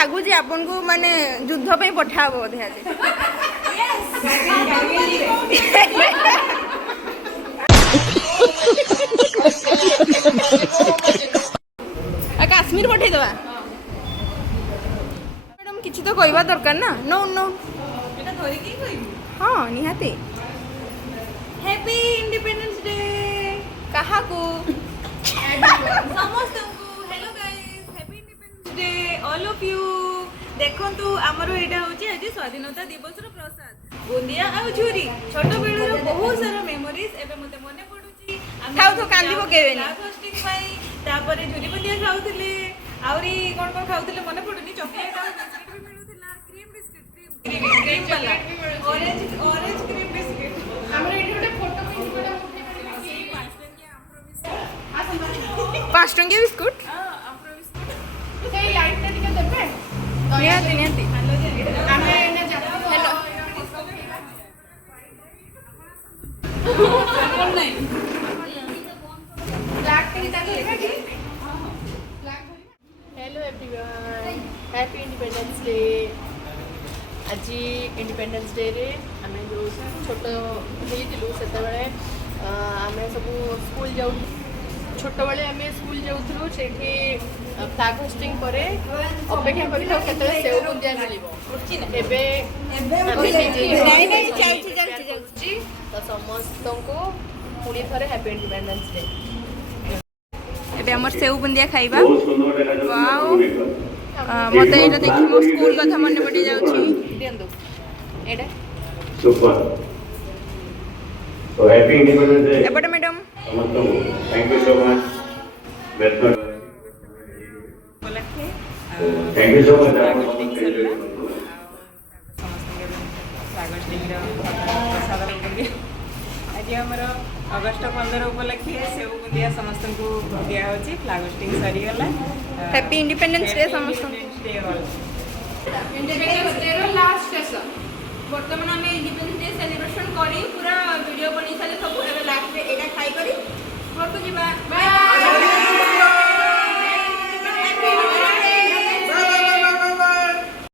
लगुच आपन को माने युद्ध पे पठा बोधे आज काश्मीर पठे दवा मैडम किछि तो कहबा दरकार ना नो नो एटा धरि की कहबी हाँ निहाती हैप्पी इंडिपेंडेंस डे कहा को समस्त को hello guys happy independence day all of you देखंतु हमरो एटा होची आज स्वाधीनता दिवस रो प्रसाद बुंदिया आ झुरी छोट बेलर बहुत सारा मेमोरीज एबे मते मने पडुची खाऊ तो कांदी पकेबेनी होस्टिंग भाई तापरे झुरी बुंदिया खाउथिले आउरी कोन कोन खाउथिले मने पडुनी चॉकलेट आ बिस्किट भी मिलुथिला क्रीम बिस्किट क्रीम वाला ऑरेंज क्रीम बिस्किट हमरो एठी गोटे फोटो प्रिंट कोडा उठे पड़ी 5 टंकिया बिस्कुट ସେଇ ଲାଇଟ୍ ଟା ଟିକେ ଦେବେ ନିହାତି ନିହାତି ଆମେ ଏନେ ଯାତ୍ରା हेलो କଣ ନାହିଁ ବ୍ଲାକ୍ ଟା ତା ଲେଖା କି hello everyone happy independence day आज इंडिपेंडेंस डे रे आमे जो छोट होइतिलु सेते बेले आमे सब स्कूल जाउ छोट बेले आमे स्कूल जाउथलु सेठी फ्लैग होस्टिंग परे अपेक्षा करि थाउ केते सेव बुंदिया मिलिबो एबे नहीं नहीं चलची तो समस्त को पुणी थरे हैप्पी इंडिपेंडेंस डे एबे हमर सेव बुंदिया खाइबा वाओ मते एटा देखि मो स्कूल कथा मने पड़ी जाउची देंदो एडा super so happy independence day एपटे मैडम समस्त thank you so much welcome बोलखे थैंक यू सो मच स्वागतिक सरला स्वागतिक प्रसाद बुंदिया आज हमर अगस्त 15 उपलक्षे सेव बुंदिया समस्त को दिया होची फ्लैग होस्टिंग सरी गला हैप्पी इंडिपेंडेंस डे समस्त इंडिपेंडेंस डे रो लास्ट सेशन वर्तमान हमें इंडिपेंडेंस डे सेलिब्रेशन करी पूरा वीडियो बनी साले सब एबे लास्ट रे एटा खाई करी घर को जीवा बाय